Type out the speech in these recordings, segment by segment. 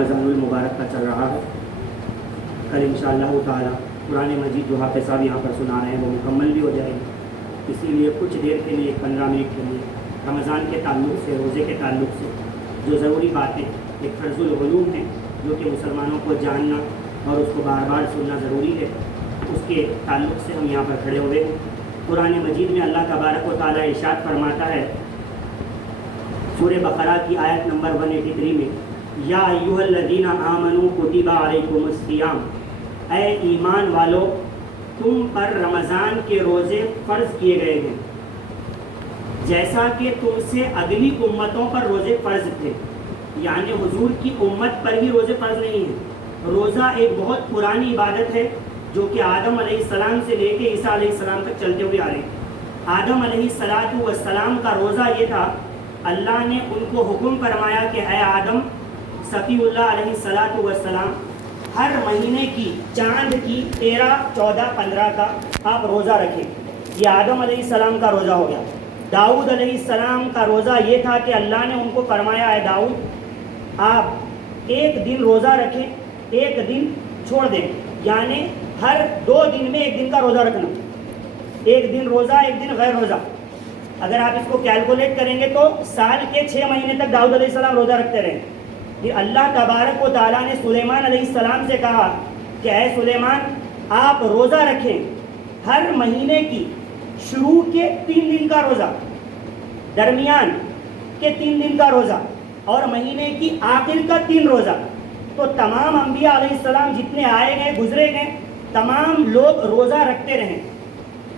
رمضان المبارک کا چل رہا ہے. کل انشاءاللہ تعالی قرآن مجید جو حافظ صاحب یہاں پر سنا رہے ہیں وہ مکمل بھی ہو جائے گی. اسی لیے کچھ دیر کے لیے 15 منٹ کے لیے رمضان کے تعلق سے، روزے کے تعلق سے جو ضروری باتیں ایک فرض العلوم ہیں جو کہ مسلمانوں کو جاننا اور اس کو بار بار سننا ضروری ہے، اس کے تعلق سے ہم یہاں پر کھڑے ہوئے ہیں. قرآن مجید میں اللہ تبارک و تعالی ارشاد فرماتا ہے سورہ بقرہ کی آیت نمبر 183 میں، یا ایھا الذین آمنوا کتب علیکم الصیام، اے ایمان والو تم پر رمضان کے روزے فرض کیے گئے ہیں جیسا کہ تم سے اگلی امتوں پر روزے فرض تھے. یعنی حضور کی امت پر ہی روزے فرض نہیں ہیں. روزہ ایک بہت پرانی عبادت ہے جو کہ آدم علیہ السلام سے لے کے عیسیٰ علیہ السلام تک چلتے ہوئے آ رہی ہے. آدم علیہ السلام کا روزہ یہ تھا، اللہ نے ان کو حکم فرمایا کہ اے آدم، صفی اللہ علیہ السلام ہر مہینے کی چاند کی 13، 14، 15 کا آپ روزہ رکھیں. یہ آدم علیہ السلام کا روزہ ہو گیا. داؤد علیہ السلام کا روزہ یہ تھا کہ اللہ نے ان کو فرمایا اے داؤد آپ ایک دن روزہ رکھیں، ایک دن چھوڑ دیں. یعنی ہر 2 دن میں ایک دن کا روزہ رکھنا، ایک دن روزہ ایک دن غیر روزہ. اگر آپ اس کو کیلکولیٹ کریں گے تو سال کے 6 مہینے تک داؤد علیہ السلام روزہ رکھتے رہے. پھر اللہ تبارک و تعالیٰ نے سلیمان علیہ السلام سے کہا کہ اے سلیمان آپ روزہ رکھیں، ہر مہینے کی شروع کے 3 دن کا روزہ، درمیان کے 3 دن کا روزہ اور مہینے کی آخر کا 3 روزہ. تو تمام انبیاء علیہ السلام جتنے آئے گئے گزرے گئے تمام لوگ روزہ رکھتے رہے.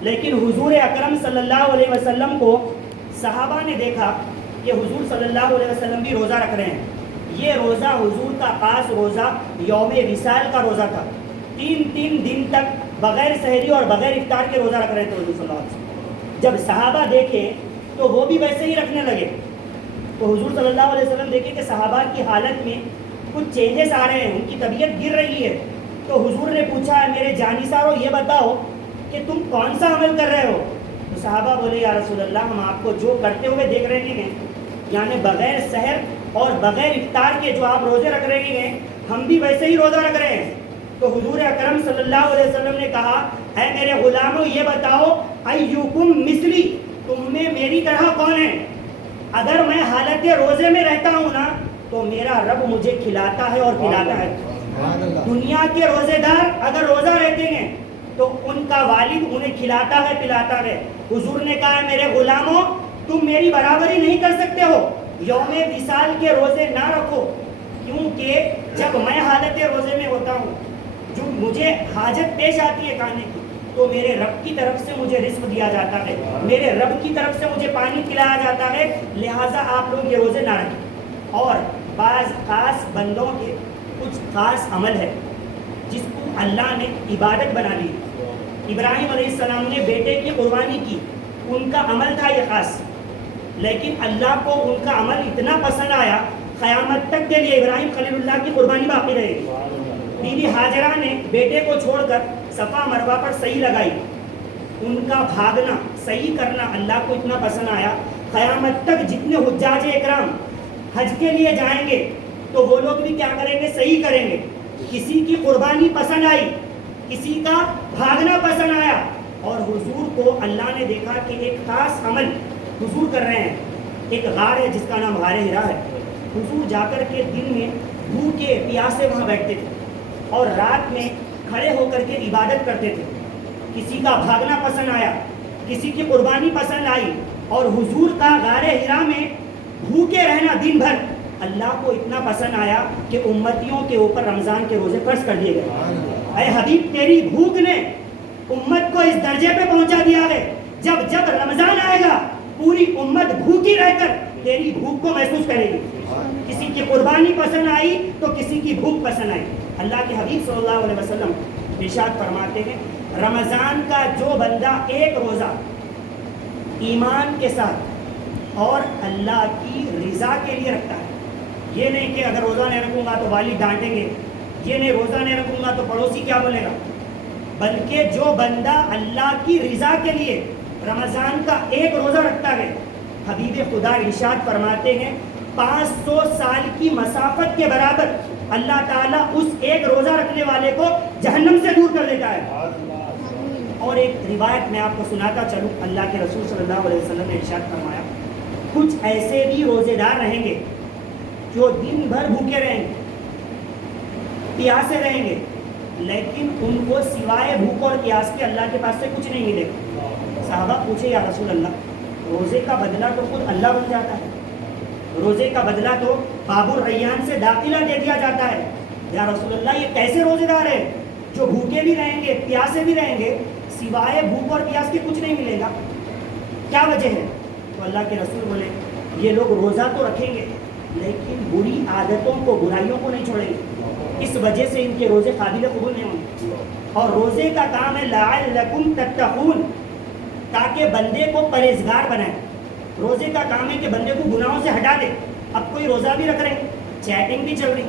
لیکن حضور اکرم صلی اللہ علیہ وسلم کو صحابہ نے دیکھا کہ حضور صلی اللہ علیہ وسلم بھی روزہ رکھ رہے ہیں. یہ روزہ حضور کا خاص روزہ یوم وصال کا روزہ تھا. 3 دن تک بغیر سحری اور بغیر افطار کے روزہ رکھ رہے تھے حضور صلی اللہ علیہ وسلم. جب صحابہ دیکھے تو وہ بھی ویسے ہی رکھنے لگے. تو حضور صلی اللہ علیہ وسلم دیکھے کہ صحابہ کی حالت میں کچھ چینجز آ رہے ہیں، ان کی طبیعت گر رہی ہے. تو حضور نے پوچھا میرے جانثارو یہ بتاؤ کہ تم کون سا عمل کر رہے ہو؟ تو صحابہ بولے یا رسول اللہ ہم آپ کو جو کرتے ہوئے دیکھ رہے ہیں، یعنی بغیر سحر اور بغیر افطار کے جو آپ روزے رکھ رہے ہیں ہم بھی ویسے ہی روزہ رکھ رہے ہیں. تو حضور اکرم صلی اللہ علیہ وسلم نے کہا اے میرے غلاموں یہ بتاؤ ایوکم مثلی، تم میں میری طرح کون ہے؟ اگر میں حالت روزے میں رہتا ہوں نا تو میرا رب مجھے کھلاتا ہے اور پلاتا ہے. دنیا کے روزے دار اگر روزہ رہتے ہیں تو ان کا والد انہیں کھلاتا ہے پلاتا ہے. حضور نے کہا میرے غلاموں تم میری برابری نہیں کر سکتے ہو، یوم وصال کے روزے نہ رکھو، کیونکہ جب میں حالت روزے میں ہوتا ہوں جو مجھے حاجت پیش آتی ہے کھانے کی تو میرے رب کی طرف سے مجھے رزق دیا جاتا ہے، میرے رب کی طرف سے مجھے پانی پلایا جاتا ہے. لہٰذا آپ لوگ یہ روزے نہ رکھیں. اور بعض خاص بندوں کے کچھ خاص عمل ہے جس کو اللہ نے عبادت بنا لی. ابراہیم علیہ السلام نے بیٹے کی قربانی کی، ان کا عمل تھا یہ خاص، لیکن اللہ کو ان کا عمل اتنا پسند آیا قیامت تک کے لیے ابراہیم خلیل اللہ کی قربانی باقی رہے گی. بیوی ہاجرہ نے بیٹے کو چھوڑ کر صفا مروہ پر صحیح لگائی. ان کا بھاگنا صحیح کرنا اللہ کو اتنا پسند آیا، قیامت تک جتنے حجاج اکرام حج کے لیے جائیں گے تو وہ لوگ بھی کیا کریں گے؟ صحیح کریں گے. کسی کی قربانی پسند آئی، کسی کا بھاگنا پسند آیا، اور حضور کو اللہ نے دیکھا کہ ایک خاص عمل حضور کر رہے ہیں. ایک غار ہے جس کا نام غار ہرا ہے. حضور جا کر کے دن میں بھوکے پیاسے وہاں بیٹھتے تھے اور رات میں کھڑے ہو کر کے عبادت کرتے تھے. کسی کا بھاگنا پسند آیا، کسی کی قربانی پسند آئی، اور حضور کا غار ہرا میں بھوکے رہنا دن بھر اللہ کو اتنا پسند آیا کہ امتیوں کے اوپر رمضان کے روزے فرض کر دیے گئے. اے حبیب تیری بھوک نے امت کو اس درجے پہ پہنچا دیا ہے جب جب رمضان آئے گا پوری امت بھوکی رہ کر تیری بھوک کو محسوس کرے گی. کسی کی قربانی پسند آئی تو کسی کی بھوک پسند آئی. اللہ کے حبیب صلی اللہ علیہ وسلم ارشاد فرماتے ہیں رمضان کا جو بندہ ایک روزہ ایمان کے ساتھ اور اللہ کی رضا کے لیے رکھتا ہے، یہ نہیں کہ اگر روزہ نہیں رکھوں گا تو والد ڈانٹیں گے، یہ نہیں روزہ نہیں رکھوں گا تو پڑوسی کیا بولے گا، بلکہ جو بندہ اللہ کی رضا کے لیے رمضان کا ایک روزہ رکھتا ہے، حبیب خدا ارشاد فرماتے ہیں 500 سال کی مسافت کے برابر اللہ تعالیٰ اس ایک روزہ رکھنے والے کو جہنم سے دور کر دیتا ہے۔ اور ایک روایت میں آپ کو سناتا چلوں، اللہ کے رسول صلی اللہ علیہ وسلم نے ارشاد فرمایا کچھ ایسے بھی روزے دار رہیں گے جو دن بھر بھوکے رہیں گے، پیاسے رہیں گے، لیکن ان کو سوائے بھوک اور پیاس کے اللہ کے پاس سے کچھ نہیں ملے گا۔ صحابہ پوچھے یا رسول اللہ، روزے کا بدلہ تو خود اللہ بن جاتا ہے، روزے کا بدلہ تو باب الریان سے داخلہ دے دیا جاتا ہے، یا رسول اللہ یہ کیسے روزے دار ہے جو بھوکے بھی رہیں گے پیاسے بھی رہیں گے، سوائے بھوک اور پیاس کے کچھ نہیں ملے گا، کیا وجہ ہے؟ تو اللہ کے رسول بولے یہ لوگ روزہ تو رکھیں گے لیکن بری عادتوں کو، برائیوں کو نہیں چھوڑیں گے، اس وجہ سے ان کے روزے قابل قبول نہیں ہوں گے۔ اور روزے کا کام ہے لعلکم تتقون، تاکہ بندے کو پرہیزگار بنائے۔ روزے کا کام ہے کہ بندے کو گناہوں سے ہٹا دے۔ اب کوئی روزہ بھی رکھ رہے ہیں، چیٹنگ بھی چل رہی،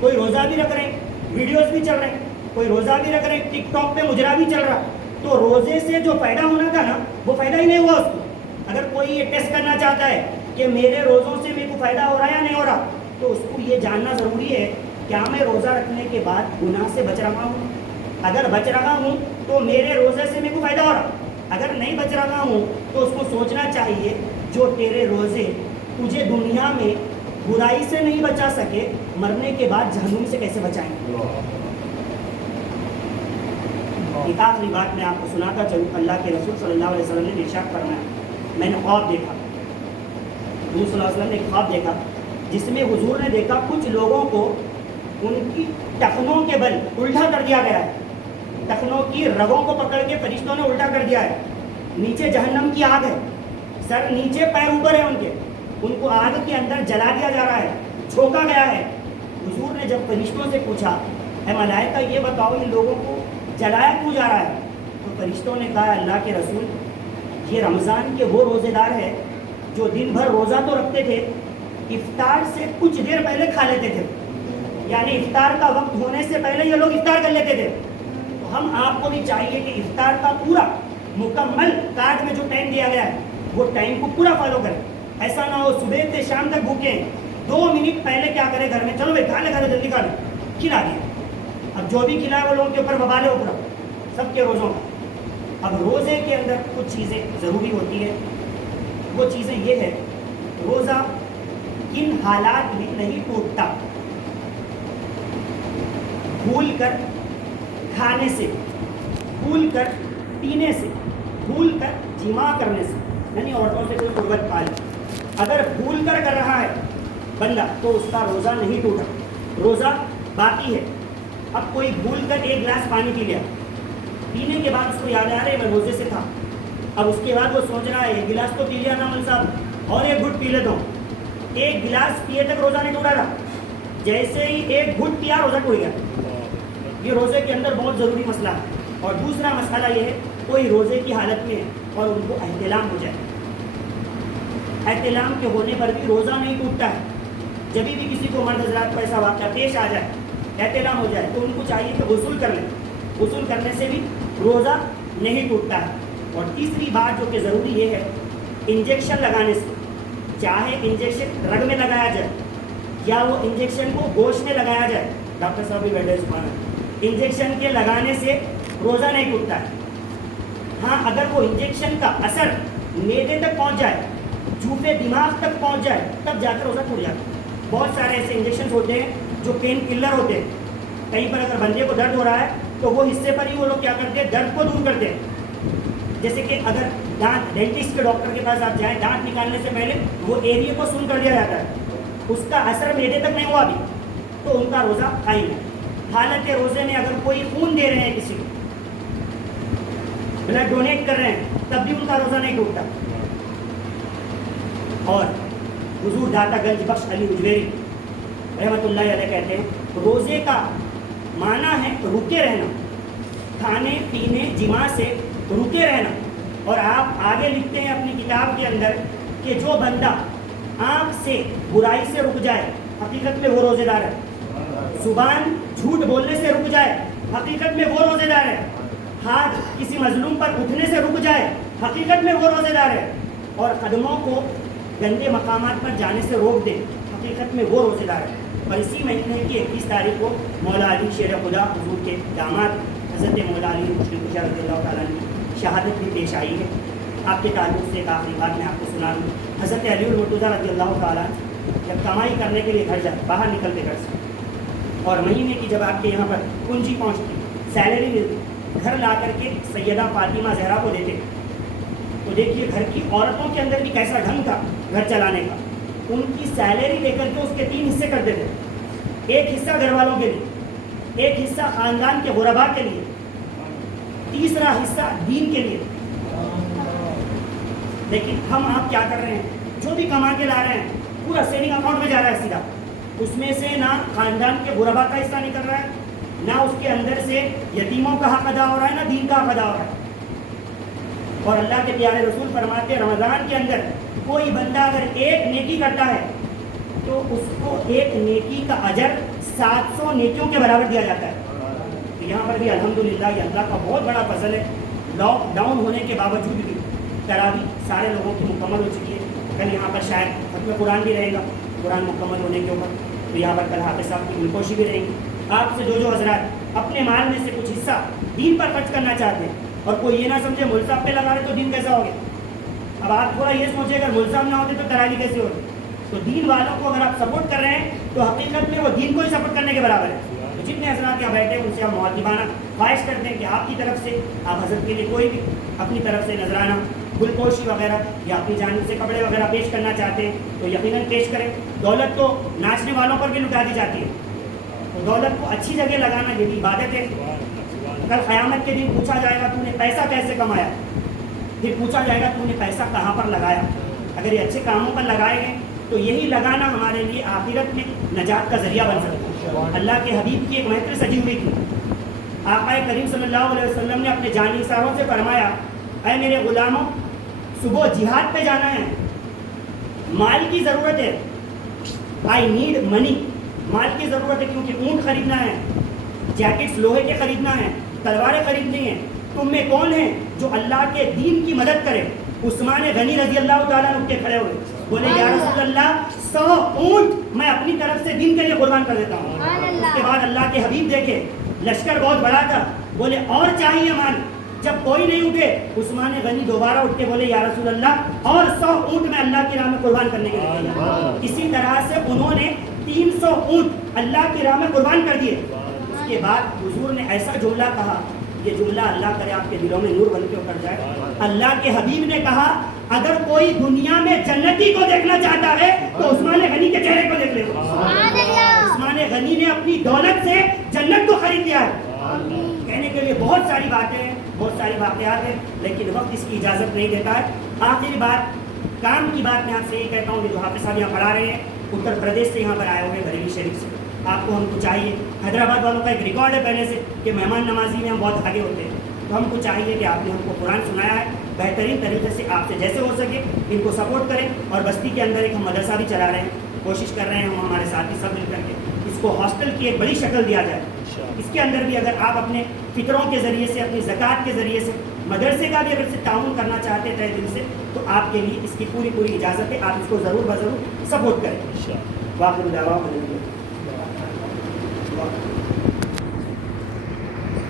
کوئی روزہ بھی رکھ رہے ہیں، ویڈیوز بھی چل رہے ہیں، کوئی روزہ بھی رکھ رہے ہیں، ٹک ٹاک پہ مجرا بھی چل رہا، تو روزے سے جو فائدہ ہونا تھا نا وہ فائدہ ہی نہیں ہوا اس کو۔ اگر کوئی یہ ٹیسٹ کرنا چاہتا ہے کہ میرے روزوں سے میرے کو فائدہ ہو رہا ہے یا نہیں ہو رہا، تو اس کو یہ جاننا ضروری ہے کیا میں روزہ رکھنے کے بعد گناہ سے بچ رہا ہوں؟ اگر بچ رہا ہوں تو میرے روزے سے میرے کو فائدہ ہو رہا، اگر نہیں بچ رہا ہوں تو اس کو سوچنا چاہیے جو تیرے روزے تجھے دنیا میں برائی سے نہیں بچا سکے، مرنے کے بعد جہنم سے کیسے بچائیں گے؟ ایک آخری بات میں آپ کو سناتا چلوں، اللہ کے رسول صلی اللہ علیہ وسلم نے ارشاد فرمایا میں نے خواب دیکھا، حضور صلی اللہ علیہ وسلم نے ایک خواب دیکھا جس میں حضور نے دیکھا کچھ لوگوں کو ان کی ٹخنوں کے بل الٹا کر دیا گیا ہے، ٹخنوں کی رگوں کو پکڑ کے فرشتوں نے الٹا کر دیا ہے، نیچے جہنم کی آگ ہے، سر نیچے پیر اوپر ہے ان کو آگ کے اندر جلا دیا جا رہا ہے، جھونکا گیا ہے۔ حضور نے جب فرشتوں سے پوچھا اے ملائکہ یہ بتاؤ ان لوگوں کو جلایا کیوں جا رہا ہے؟ تو فرشتوں نے کہا اللہ کے رسول یہ رمضان کے وہ روزے دار ہے جو دن بھر روزہ تو رکھتے تھے، افطار سے کچھ دیر پہلے کھا لیتے تھے، یعنی افطار کا وقت ہونے سے پہلے یہ لوگ افطار کر لیتے تھے۔ تو ہم آپ کو بھی چاہیے کہ افطار کا پورا مکمل کارڈ میں جو ٹائم دیا گیا ہے وہ ٹائم کو پورا فالو کریں، ایسا نہ ہو صبح سے شام تک بھوکے ہیں، 2 منٹ پہلے کیا کرے گھر میں چلو بھائی کھا لے کھا لے جلدی کھا لے، کھلا دیا، اب جو بھی کھلائے وہ لوگوں کے اوپر وبال ہے اوپر سب کے روزوں کا۔ اب روزے کے اندر کچھ چیزیں ضروری ہوتی ہے، وہ چیزیں یہ ہے روزہ کن حالات میں نہیں ٹوٹتا، بھول کر کھانے سے، بھول کر پینے سے، بھول کر جماع کرنے سے، یعنی عورتوں سے کوئی قربت پا لے، اگر بھول کر کر رہا ہے بندہ تو اس کا روزہ نہیں ٹوٹا، روزہ باقی ہے۔ اب کوئی بھول کر 1 گلاس پانی پی لیا، پینے کے بعد اس کو یاد آ رہا ہے میں روزے سے تھا، اب اس کے بعد وہ سوچ رہا ہے 1 گلاس تو پی لیا نا مول صاحب اور 1 گھٹ پی لیتا ہوں، 1 گلاس پیے تک روزہ نہیں ٹوٹا تھا، جیسے ہی 1 گھٹ پیا روزہ ٹوٹ گیا۔ یہ روزے کے اندر بہت ضروری مسئلہ ہے۔ اور دوسرا مسئلہ یہ ہے کوئی روزے کی حالت میں ہے اور ان کو احتلام ہو جائے، احتلام کے ہونے پر بھی روزہ نہیں ٹوٹتا ہے۔ جب بھی کسی کو مرد حضرات کو ایسا واقعہ پیش آ جائے، احتلام ہو جائے، تو ان کو چاہیے کہ غسل کر لیں، غسل کرنے سے بھی روزہ نہیں ٹوٹتا ہے۔ اور تیسری بات جو کہ ضروری یہ ہے انجیکشن لگانے سے، چاہے انجیکشن رگ میں لگایا جائے یا وہ انجیکشن کو گوشت میں لگایا جائے، ڈاکٹر صاحب بھی بیٹھے سبحان اللہ، انجیکشن کے لگانے سے روزہ نہیں ٹوٹتا ہے۔ ہاں اگر وہ انجیکشن کا اثر معدے تک پہنچ جائے، جھوٹے دماغ تک پہنچ جائے، تب جا کر روزہ ٹوٹ جاتا ہے۔ بہت سارے ایسے انجیکشن ہوتے ہیں جو پین کلر ہوتے ہیں، کہیں پر اگر بندے کو درد ہو رہا ہے تو وہ حصے پر ہی وہ لوگ کیا کرتے ہیں درد کو دور کرتے ہیں۔ جیسے کہ اگر دانت ڈینٹسٹ کے ڈاکٹر کے پاس آپ جائیں، دانت نکالنے سے پہلے وہ ایریا کو سن کر دیا جاتا ہے، اس کا اثر معدے تک نہیں ہوا ابھی تو ان کا روزہ قائم ہے۔ حالت روزے میں اگر کوئی خون دے رہے ہیں، کسی کو بلڈ ڈونیٹ کر رہے ہیں، تب بھی ان کا روزہ نہیں ٹوٹتا۔ اور حضور داتا گنج بخش علی اجویری رحمۃ اللہ علیہ کہتے ہیں روزے کا معنی ہے رکے رہنا، کھانے پینے جماع سے رکے رہنا۔ اور آپ آگے لکھتے ہیں اپنی کتاب کے اندر کہ جو بندہ آنکھ سے برائی سے رک جائے حقیقت میں وہ روزے دار ہے، زبان جھوٹ بولنے سے رک جائے حقیقت میں وہ روزے دار ہے، ہاتھ کسی مظلوم پر اٹھنے سے رک جائے حقیقت میں وہ روزے دار ہے، اور قدموں کو گندے مقامات پر جانے سے روک دے حقیقت میں وہ روزے دار ہے۔ اور اسی مہینے کی 21 تاریخ کو مولا علی شیر خدا حضور کے داماد حضرت مولا علی مشکل کشا رضی اللہ تعالیٰ کی شہادت بھی پیش آئی ہے. آپ کے تعلق سے ایک آخری بات میں آپ کو سنا دوں. حضرت علی المرتضیٰ رضی اللہ تعالیٰ جب کمائی کرنے کے لیے گھر جائے, باہر نکلتے گھر سے, اور مہینے کی جب آپ کے یہاں پر کنجی پہنچتی, سیلری ملتی, گھر لا کر کے سیدہ فاطمہ زہرا کو دیتے, تو دیکھیے گھر کی عورتوں کے اندر بھی کیسا ڈھنگ تھا گھر چلانے کا. ان کی سیلری لے کر کے اس کے 3 حصے کر دیتے. ایک حصہ گھر والوں کے لیے, ایک حصہ خاندان کے غربا کے لیے, تیسرا حصہ دین کے لیے. لیکن ہم آپ کیا کر رہے ہیں, جو بھی کما کے لا رہے ہیں پورا سیونگ اکاؤنٹ میں جا رہا ہے سیدھا. اس میں سے نہ خاندان کے غربا کا حصہ نکل رہا ہے, نہ اس کے اندر سے یتیموں کا حق ادا ہو رہا ہے, نہ دین کا حق ادا ہو رہا ہے. اور اللہ کے پیارے رسول فرماتے ہیں رمضان کے اندر کوئی بندہ اگر ایک نیکی کرتا ہے تو اس کو ایک نیکی کا اجر 700 نیکیوں کے برابر دیا جاتا ہے. تو یہاں پر بھی الحمدللہ یہ اللہ کا بہت بڑا فضل ہے. لاک ڈاؤن ہونے کے باوجود بھی تراویح سارے لوگوں کی مکمل ہو چکی ہے. کل یہاں پر شاید ختم قرآن بھی رہے گا, قرآن مکمل ہونے کے اوپر. تو یہاں پر کل حافظ صاحب کی گلکوشی بھی رہے گی. آپ سے جو حضرات اپنے مال میں سے کچھ حصہ دین پر خرچ کرنا چاہتے ہیں, اور کوئی یہ نہ سمجھے مول صاحب پہ لگا رہے تو دین کیسا ہو گیا. اب آپ تھوڑا یہ سوچیں اگر مول صاحب نہ ہوتے تو تراویح کیسے ہوتی. تو دین والوں کو اگر آپ سپورٹ کر رہے ہیں تو حقیقت میں وہ دین کو ہی سپورٹ کرنے کے برابر ہے. تو جتنے حضرات یہاں بیٹھے ہیں ان سے ہم مؤدبانہ خواہش کرتے ہیں کہ آپ کی طرف سے آپ حضرت کے لیے کوئی بھی اپنی طرف سے نذرانہ, گلپوشی وغیرہ یا اپنی جانب سے کپڑے وغیرہ پیش کرنا چاہتے ہیں تو یقیناً پیش کریں. دولت تو ناچنے والوں پر بھی لٹا دی جاتی ہے, تو دولت کو اچھی جگہ لگانا یہ بھی عبادت ہے. کل قیامت کے دن پوچھا جائے گا تو نے پیسہ کیسے کمایا, پھر پوچھا جائے گا تو نے پیسہ کہاں پر لگایا. اگر یہ اچھے کاموں پر لگائے گئے تو یہی لگانا ہمارے لیے آخرت میں نجات کا ذریعہ بن سکتا ہے. اللہ کے حبیب کی ایک محفل سجی ہوئی تھی. آقا کریم صلی اللہ علیہ وسلم نے اپنے جانی ساروں سے فرمایا, اے میرے غلاموں, صبح جہاد پہ جانا ہے, مال کی ضرورت ہے, آئی نیڈ منی, مال کی ضرورت ہے کیونکہ اونٹ خریدنا ہے, جیکٹس لوہے کے خریدنا ہے, تلواریں خریدنی ہیں. تم میں کون ہے جو اللہ کے دین کی مدد کرے. عثمان غنی رضی اللہ تعالیٰ اٹھ کے کھڑے ہوئے, بولے یا رسول اللہ 100 اونٹ میں اپنی طرف سے دین کے لیے قربان کر دیتا ہوں. اس کے بعد اللہ کے حبیب دیکھے لشکر بہت بڑا تھا, بولے اور چاہیے مال. جب کوئی نہیں اٹھے عثمان غنی دوبارہ اٹھ کے بولے یا رسول اللہ اور 100 اونٹ میں اللہ کی راہ میں قربان کرنے کے لیے تیار. اسی طرح سے انہوں نے 300 اونٹ اللہ کی راہ میں قربان کر دیے. اس کے بعد حضور نے ایسا جملہ کہا, یہ جملہ اللہ کرے آپ کے دلوں میں نور بن کے اتر جائے. اللہ کے حبیب نے کہا اگر کوئی دنیا میں جنتی کو دیکھنا چاہتا ہے تو عثمان غنی کے چہرے کو دیکھ لے. عثمان غنی نے اپنی دولت سے جنت کو خرید لیا ہے. کہنے کے لیے بہت ساری باتیں ہیں, بہت ساری واقعات ہیں, لیکن وقت اس کی اجازت نہیں دیتا ہے. آخری بات, کام کی بات میں آپ سے یہ کہتا ہوں کہ جو حافظ صاحب یہاں پڑھا رہے ہیں اتر پردیش سے یہاں پر آئے ہوئے بریلی شریف سے. آپ کو ہم کو چاہیے, حیدرآباد والوں کا ایک ریکارڈ ہے پہلے سے کہ مہمان نوازی میں ہم بہت آگے ہوتے ہیں, تو ہم کو چاہیے کہ آپ نے ہم کو قرآن سنایا ہے, بہترین طریقے سے آپ سے جیسے ہو سکے ان کو سپورٹ کریں. اور بستی کے اندر ایک ہم مدرسہ بھی چلا رہے ہیں, کوشش کر رہے ہیں ہم ہمارے ساتھی سب مل کر کے اس کو ہاسٹل کی ایک بڑی شکل دیا جائے. اس کے اندر بھی اگر آپ اپنے فطروں کے ذریعے سے, اپنی زکوٰۃ کے ذریعے سے, مدرسے کا بھی اگر سے تعاون کرنا چاہتے تھے دل سے, تو آپ کے لیے اس کی پوری اجازت ہے. آپ اس کو ضرور بضرور سپورٹ کریں. واخر دعوانا